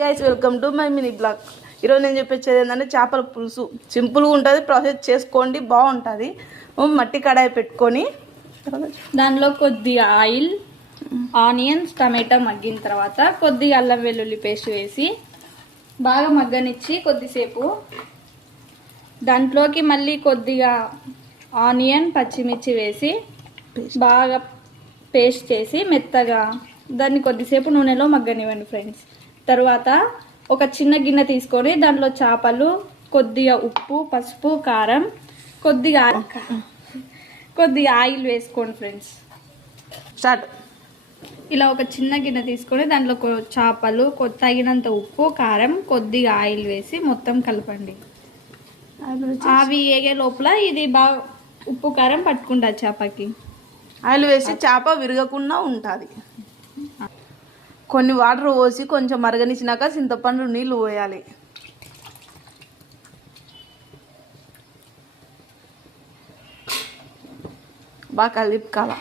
Guys welcome to my mini blog. ఈరోజు నేను చెప్పేది ఏంటంటే చేపల పులుసు. సింపుల్గా ఉంటుంది, ప్రాసెస్ చేసుకోండి, బాగుంటుంది. మట్టి కడాయి పెట్టుకొని దానిలో కొద్దిగా ఆయిల్, ఆనియన్స్, టమాటా మగ్గిన తర్వాత కొద్దిగా అల్లం వెల్లుల్లి పేస్ట్ వేసి బాగా మగ్గనిచ్చి కొద్దిసేపు దాంట్లోకి మళ్ళీ కొద్దిగా ఆనియన్, పచ్చిమిర్చి వేసి బాగా పేస్ట్ చేసి మెత్తగా దాన్ని కొద్దిసేపు నూనెలో మగ్గనివ్వండి ఫ్రెండ్స్. తర్వాత ఒక చిన్న గిన్నె తీసుకొని దాంట్లో చేపలు, కొద్దిగా ఉప్పు, పసుపు, కారం, కొద్దిగా ఆయిల్ వేసుకోండి ఫ్రెండ్స్. స్టార్ట్. ఇలా ఒక చిన్న గిన్నె తీసుకొని దాంట్లో చేపలు, తగినంత ఉప్పు, కారం, కొద్దిగా ఆయిల్ వేసి మొత్తం కలపండి. అవి ఏగే లోపల ఇది బాగా ఉప్పు కారం పట్టుకుంటుంది చేపకి. ఆయిల్ వేసి చేప విరగకుండా ఉంటుంది. కొన్ని వాటర్ పోసి కొంచెం మరగనిచ్చినాక చింతపండు నీళ్ళు పోయాలి. బాగా కలిపుకాల,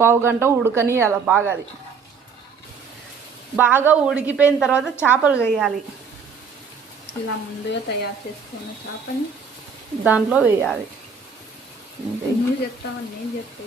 పావు గంట ఉడకనియాలి బాగా. అది బాగా ఉడికిపోయిన తర్వాత చేపలు వేయాలి. ఇలా ముందుగా తయారు చేసుకున్న చేపని దాంట్లో వేయాలి. నువ్వు చెప్తావని నేను చెప్తే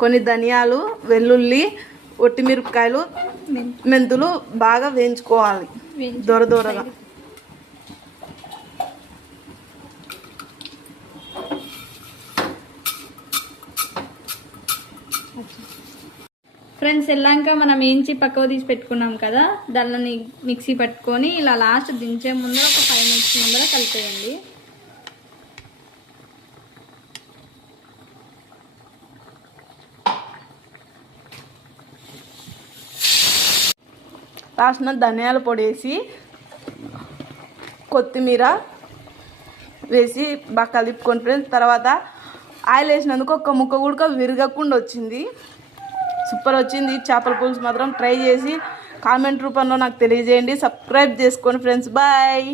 కొన్ని ధనియాలు, వెల్లుల్లి, ఒట్టిమిరపకాయలు, మెంతులు బాగా వేయించుకోవాలి దొరదొరగా. ఫ్రెండ్స్, వెళ్ళాక మనం ఏంచి పక్కకు తీసి పెట్టుకున్నాం కదా, దాన్ని మిక్సీ పట్టుకొని ఇలా లాస్ట్ దించే ముందర ఒక 5 minutes ముందర కలిపేయండి. లాస్ట్న ధనియాల పొడి వేసి కొత్తిమీర వేసి బాగా కలుపుకొని ఫ్రెండ్స్. తర్వాత ఆయిల్ వేసినందుకు ఒక్క ముక్క కూడా విరగకుండా వచ్చింది. సూపర్ వచ్చింది. చేపల పులుసు మాత్రం ట్రై చేసి కామెంట్ రూపంలో నాకు తెలియజేయండి. సబ్స్క్రైబ్ చేసుకోండి ఫ్రెండ్స్. బాయ్.